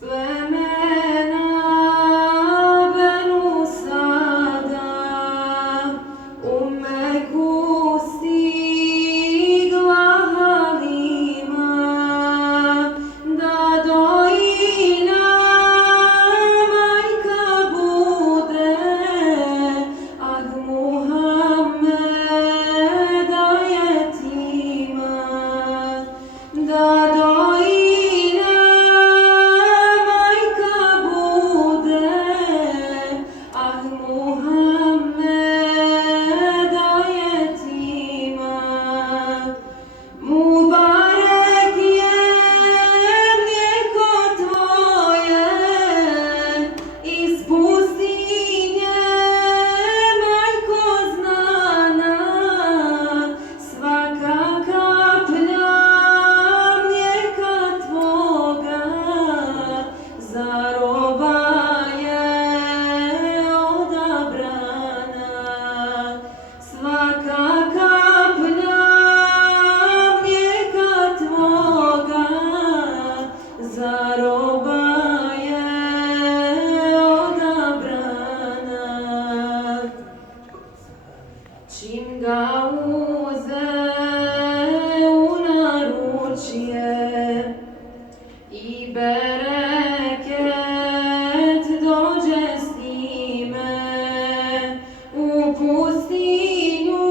plemena Benu Sada u Meku stigla Halima da dojina majka bude, ah Muhammeda jetima da dojina majka bude, ah Muhammeda jetima. Mubarek je mlijeko tvoje iz pustinje, majko znana, svaka kaplja mlijeka tvoga za roba je odabrana. Svaka kaplja mlijeka tvoga za roba je odabrana. Čim ga uze u naručje i bereket dođe s njime u pustinju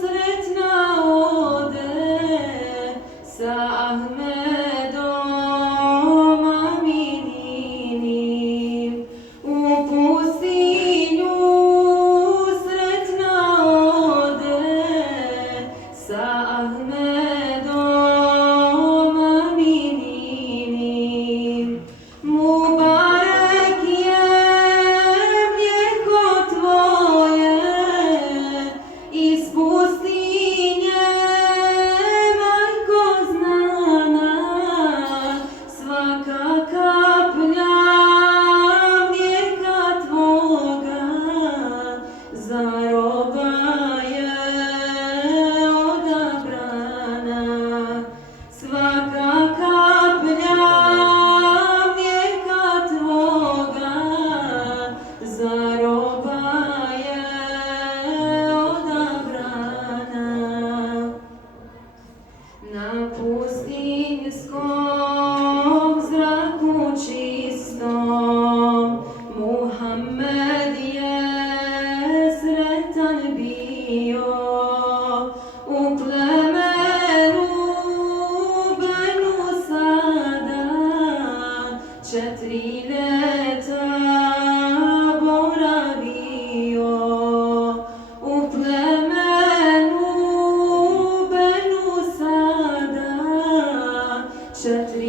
sretna ode sa Ahmedom Amininim. U pustinju sretna ode sa Ahmedom Amininim. Mubarek je mlijeko tvoje iz pustinje, majko znana, svaka kaplja mlijeka tvoga za roba je odabrana. Svaka kaplja mlijeka tvoga za roba je odabrana. Na pustinjskom zraku čistom Muhammed je sretan bio, u plemenu Benu Sada 4 ljeta boravio. U plemenu Benu Sada 4